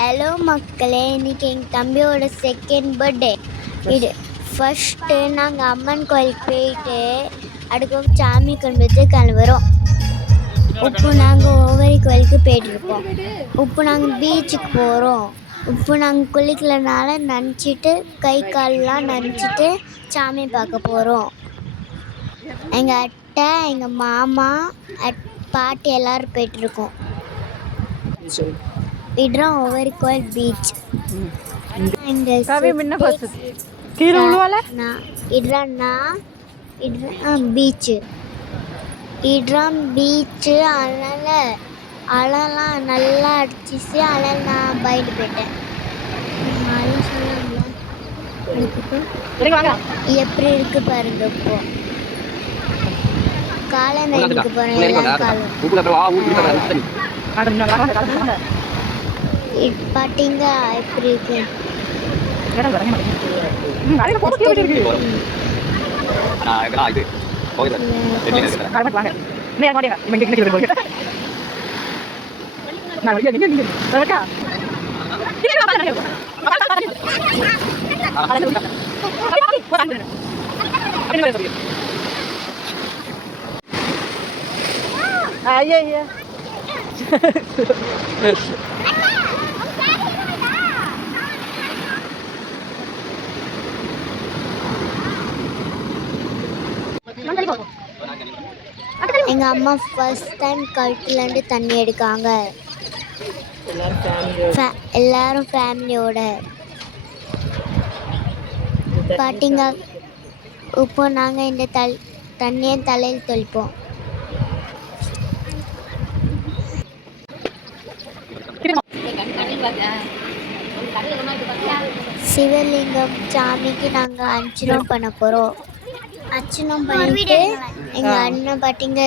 Hello மக்களே, இன்னைக்கு எங்கள் தம்பியோட செகண்ட் பர்த்டே. இது ஃபஸ்ட்டு நாங்கள் அம்மன் கோயிலுக்கு போயிட்டு அதுக்கு சாமி கும்பிட்டு கிளம்புறோம். இப்போ நாங்கள் ஒவ்வொரு கோயிலுக்கு போயிட்டுருப்போம். இப்போ நாங்கள் பீச்சுக்கு போகிறோம். இப்போ நாங்கள் குளிக்கலனால நினச்சிட்டு கை காலெலாம் நினச்சிட்டு சாமி பார்க்க போகிறோம். எங்கள் அத்தை, எங்கள் மாமா, பாட்டி எல்லோரும் போயிட்டுருக்கோம். இதுதான் ஒவ்வொரு கோயில் பீச். பீச்சு இதுதான் பீச்சு. அதனால் அலைலாம் நல்லா அடிச்சிச்சு. அதனால் நான் பயந்து போயிட்டேன். எப்படி இருக்கு பாருங்க. இப்போ காலை நைட்டுக்கு போகிறேன். எல்லாம் காலம் பாட்டிங்க எப்படி இருக்கு. எங்கள் அம்மா ஃபர்ஸ்ட் டைம் கழுத்துலேருந்து தண்ணி எடுக்காங்க. எல்லாரும் ஃபேமிலியோட பாட்டிங்க. இப்போ நாங்கள் இந்த தண்ணியை தலையில் தெளிப்போம். சிவலிங்கம் சாமிக்கு நாங்கள் அர்ச்சனம் பண்ண போகிறோம். அர்ச்சனம் பண்ணிட்டு எங்கள் அண்ணன் பாட்டிங்க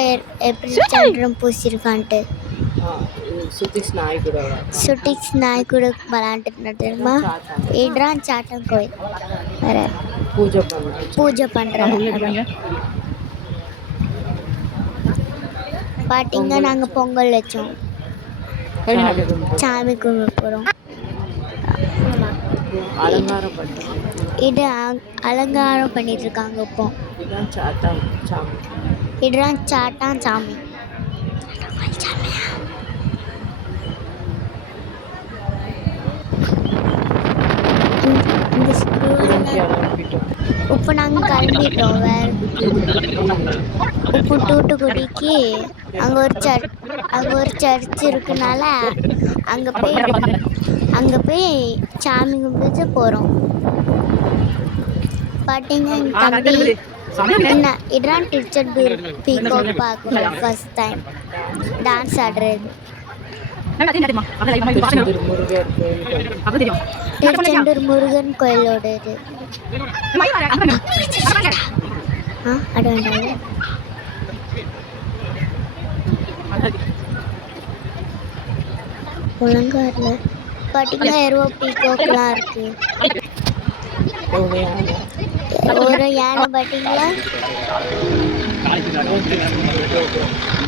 எப்படி சந்திரம் பூசிருக்கான்ட்டு சுட்டிக்ஸ் நாய் கூட விளாண்டுட்டு தெரியுமா. இதுதான் சாட்டம் கோயில். வேற பூஜை பண்ணுறாங்க பாட்டிங்க. நாங்கள் பொங்கல் வச்சோம். சாமி கும்பிட போகிறோம். இது அலங்காரம் பண்ணிட்டு இருக்காங்க. இப்போ இதுதான் சாட்டான் சாமி. இந்த இப்போ நாங்கள் கிளம்பிட்டோம். வேறு இப்போ தூத்துக்குடிக்கு அங்கே ஒரு சர்ச் இருக்குனால அங்கே போய் சாமி கும்பிட்டு போகிறோம். பாட்டிங்க எங்கள் தம்பி என்ன இதுதான் திருச்செந்தூர் பீகாக் பார்க்குறோம். ஃபர்ஸ்ட் டைம் டான்ஸ் ஆடுறது. திருச்செந்தூர் முருகன் கோயிலோட இது. அது வேண்டாம். ஒழுங்காரில் பாட்டிங்க எருவோ பீகாக்லாம் இருக்கு. ஒரு யானை பாட்டிங்களா.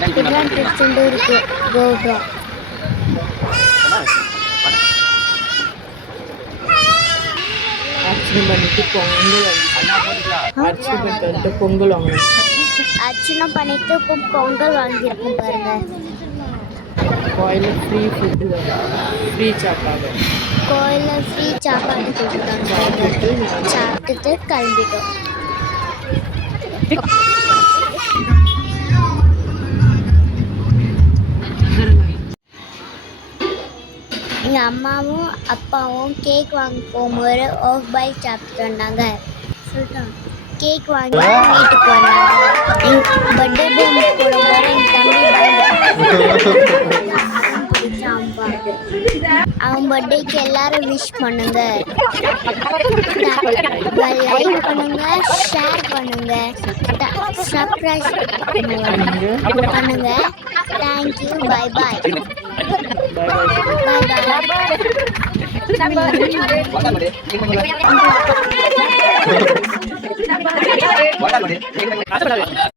இதுதான் திருச்செந்தூருக்கு கோபுரம். அர்ச்சனை பண்ணிட்டு இப்போ பொங்கல் வாங்கியிருக்கோம் பாருங்க. கோயிலில் ஃப்ரீ ஃபுட்டு, ஃப்ரீ சாப்பாடு. கோயிலில் ஃப்ரீ சாப்பாடு கொடுத்துருக்காங்க. சாப்பிட்டுட்டு கிளம்பிட்டோம். எங்கள் அம்மாவும் அப்பாவும் கேக் வாங்க போகும்போது ஆஃப் பாயில் சாப்பிட்டு வந்தாங்க. கேக் வாங்கி வீட்டுக்கு வந்தாங்க. எங்கள் பர்த்டே பூமி போடும்போது எங்கள் தம்பி அவன் பர்த்டேக்கு எல்லாரும் விஷ் பண்ணுங்க, லைக் பண்ணுங்க, ஷேர் பண்ணுங்க, சப்ஸ்கிரைப் பண்ணுங்க. Thank you. Bye bye. Bye bye.